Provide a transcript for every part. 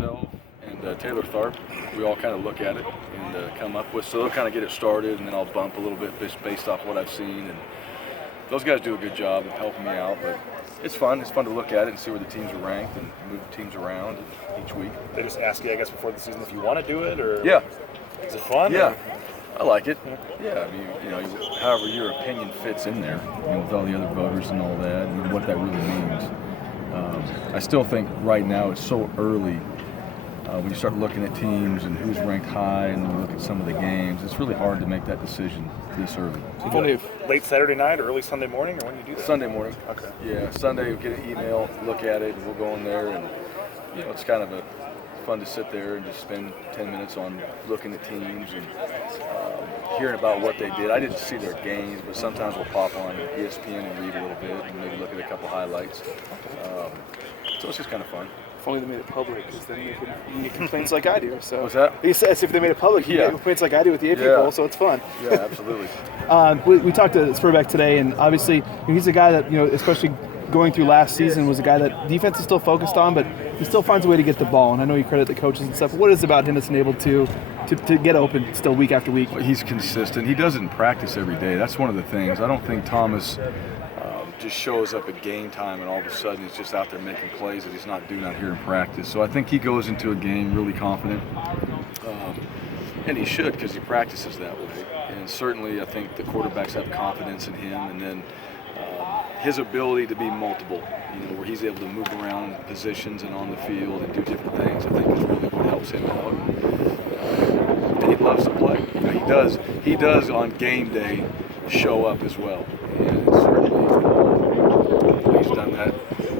and Taylor Tharp, we all kind of look at it and come up with. So they'll kind of get it started, and then I'll bump a little bit based off what I've seen. And those guys do a good job of helping me out, but it's fun. It's fun to look at it and see where the teams are ranked and move teams around each week. They just ask you, I guess, before the season if you want to do it, or yeah, is it fun? Yeah. Or? I like it. Yeah, I mean, however your opinion fits in there, with all the other voters and all that, and what that really means. I still think right now it's so early when you start looking at teams and who's ranked high, and you look at some of the games. It's really hard to make that decision this early. So only late Saturday night or early Sunday morning, or when you do that? Sunday morning. Okay. Yeah, Sunday we'll get an email, look at it, and we'll go in there, and it's kind of fun to sit there and just spend 10 minutes on looking at teams and hearing about what they did. I didn't see their games, but sometimes we'll pop on ESPN and read a little bit and maybe look at a couple highlights. So it's just kind of fun. If only they made it public, because then you can get complaints like I do. So what's that? As if they made it public, you get complaints like I do with the AP poll, so it's fun. Yeah, absolutely. We talked to Spurbeck today, and obviously he's a guy that, especially going through last season, was a guy that defense is still focused on, but he still finds a way to get the ball. And I know you credit the coaches and stuff. But what is it about him that's been able to get open still week after week? Well, he's consistent. He doesn't practice every day. That's one of the things. I don't think Thomas just shows up at game time and all of a sudden he's just out there making plays that he's not doing out here in practice. So I think he goes into a game really confident, and he should, because he practices that way. And certainly I think the quarterbacks have confidence in him, and then his ability to be multiple, where he's able to move around positions and on the field and do different things, I think is really what helps him out. And he loves to play. He does on game day show up as well. And certainly he's done that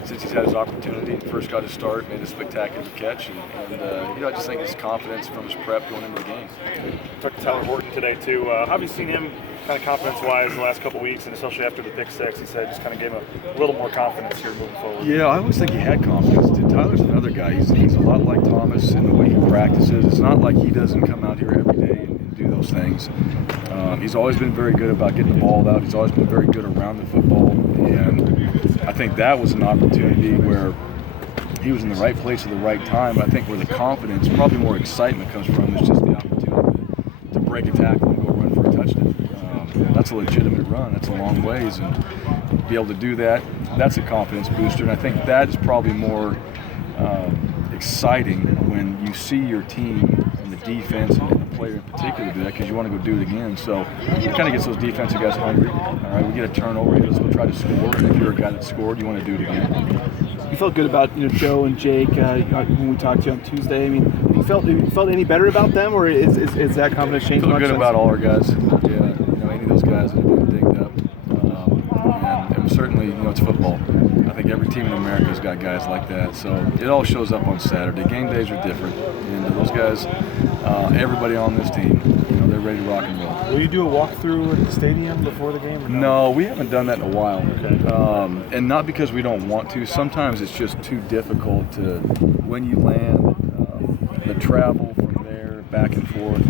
since he's had his opportunity. First got his start, made a spectacular catch, and I just think his confidence from his prep going into the game. Talked to Tyler Horton today too. How have you seen him kind of confidence-wise the last couple of weeks, and especially after the pick six? He said just kind of gave him a little more confidence here moving forward. Yeah, I always think he had confidence. Tyler's another guy. He's a lot like Thomas in the way he practices. It's not like he doesn't come out here every day and do those things. He's always been very good about getting the ball out. He's always been very good around the football, and I think that was an opportunity where he was in the right place at the right time. I think where the confidence, probably more excitement, comes from is just the opportunity to break a tackle and go run for a touchdown. That's a legitimate run. That's a long ways, and be able to do that, that's a confidence booster. And I think that is probably more exciting when you see your team and the defense and the player in particular do that, because you want to go do it again. So it kind of gets those defensive guys hungry. All right, we get a turnover, let's go try to score. And if you're a guy that scored, you want to do it again. You felt good about Joe and Jake when we talked to you on Tuesday. I mean, you felt any better about them, or is that confidence changed? I feel much good since? About all our guys. Yeah, any of those guys that have been dinged up, and certainly it's football. I think every team in America has got guys like that. So it all shows up on Saturday. Game days are different, and those guys, everybody on this team, they're ready to rock and roll. Will you do a walkthrough at the stadium before the game? Or no, we haven't done that in a while. Okay. And not because we don't want to. Sometimes it's just too difficult to, when you land, the travel from there back and forth.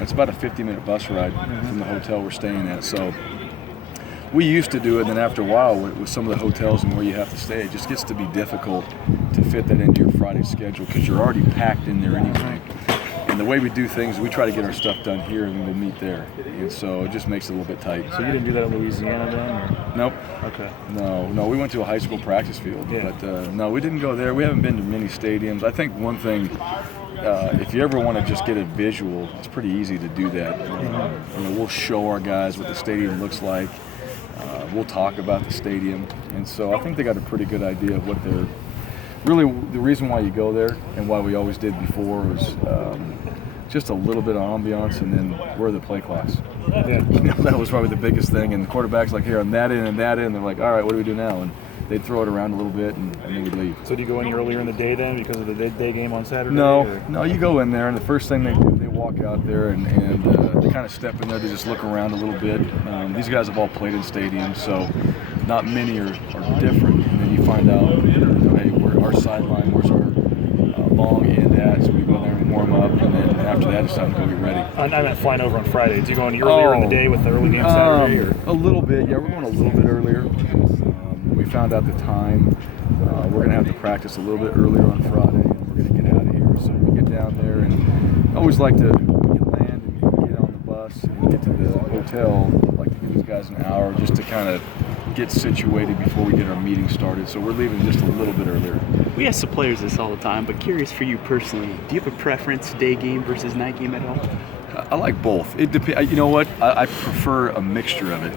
It's about a 50-minute bus ride from the hotel we're staying at. So we used to do it, and then after a while, with some of the hotels and where you have to stay, it just gets to be difficult to fit that into your Friday schedule, because you're already packed in there anyway. And the way we do things, we try to get our stuff done here, and we'll meet there. And so it just makes it a little bit tight. So you didn't do that in Louisiana then? Or? Nope. Okay. No, we went to a high school practice field. Yeah. But no, we didn't go there. We haven't been to many stadiums. I think one thing, if you ever want to just get a visual, it's pretty easy to do that. We'll show our guys what the stadium looks like. We'll talk about the stadium. And so I think they got a pretty good idea of what they're really, the reason why you go there and why we always did before was just a little bit of ambiance, and then where are the play clocks? Yeah. That was probably the biggest thing. And the quarterback's like, here, on that end and that end. They're like, all right, what do we do now? And they'd throw it around a little bit, and then we'd leave. So do you go in earlier in the day then because of the day game on Saturday? No, you go in there, and the first thing they do, they walk out there, and they kind of step in there to just look around a little bit. These guys have all played in stadiums, so not many are different. And then you find out, hey, where our sideline, where's our long end at? So we go there and warm up, and then after that, it's time to go get ready. I meant flying over on Friday. Do you go in earlier in the day with the early game Saturday? Or? A little bit, yeah. We're going a little bit earlier. We found out the time. We're going to have to practice a little bit earlier on Friday, and we're going to get out of here down there. And I always like to, when you land and you get on the bus and get to the hotel, I like to give these guys an hour just to kind of get situated before we get our meeting started. So we're leaving just a little bit earlier. We ask the players this all the time, but curious for you personally, do you have a preference, day game versus night game at all? I like both. It depends. You know what? I prefer a mixture of it.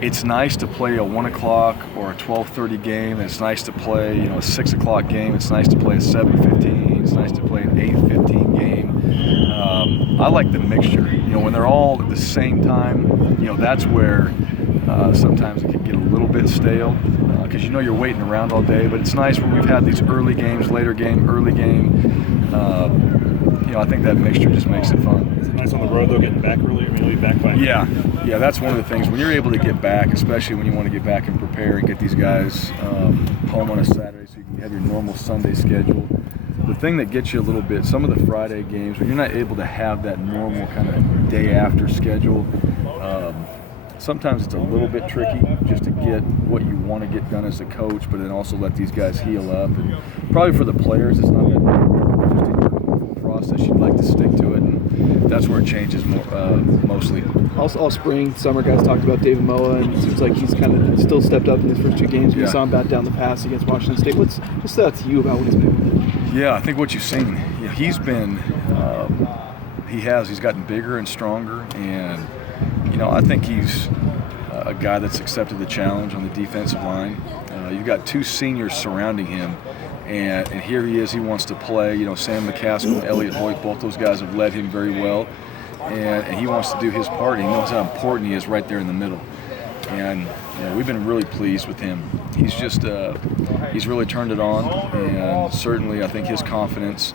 It's nice to play a 1 o'clock or a 12:30 game. It's nice to play, a 6 o'clock game. It's nice to play a 7:15. It's nice to play an 8:15 game. I like the mixture. When they're all at the same time, that's where sometimes it can get a little bit stale because you're waiting around all day. But it's nice when we've had these early games, later game, early game. I think that mixture just makes it fun. Is it nice on the road though, getting back early? I mean, you'll be back by. Yeah, that's one of the things. When you're able to get back, especially when you want to get back and prepare and get these guys home on a Saturday so you can have your normal Sunday schedule. The thing that gets you a little bit, some of the Friday games, when you're not able to have that normal kind of day after schedule, sometimes it's a little bit tricky just to get what you want to get done as a coach, but then also let these guys heal up. And probably for the players, it's not that big. Just a normal process. You'd like to stick to it, and that's where it changes mostly. All spring, summer, guys talked about David Moa, and it seems like he's kind of still stepped up in his first 2 games. We saw him bat down the pass against Washington State. What stood out to you about what he's been doing? Yeah, I think what you've seen, he's been, he's gotten bigger and stronger, and I think he's a guy that's accepted the challenge on the defensive line. You've got 2 seniors surrounding him, and here he is. He wants to play. Sam McCaskill and Elliott Hoyt, both those guys have led him very well, and he wants to do his part. He knows how important he is right there in the middle, and we've been really pleased with him. He's just he's really turned it on, and certainly I think his confidence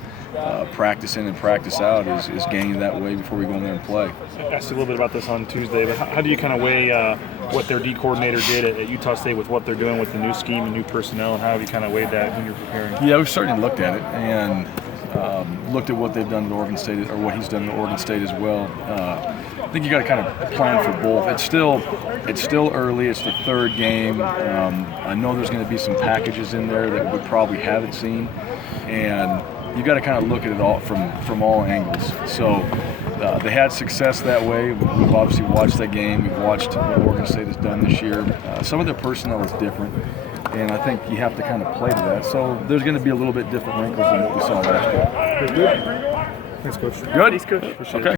practice in and practice out is gaining that way before we go in there and play. I asked you a little bit about this on Tuesday, but how do you kind of weigh what their D coordinator did at Utah State with what they're doing with the new scheme and new personnel, and how have you kind of weighed that when you're preparing? Yeah, we've certainly looked at it and looked at what they've done at Oregon State, or what he's done at Oregon State as well. I think you got to kind of plan for both. It's still early. It's the 3rd game. I know there's going to be some packages in there that we probably haven't seen, and you got to kind of look at it all from all angles. So they had success that way. We've obviously watched that game. We've watched what Oregon State has done this year. Some of their personnel is different, and I think you have to kind of play to that. So there's going to be a little bit different wrinkles than what we saw last year. Good. Thanks, Coach. Good. Thanks, Coach. Okay.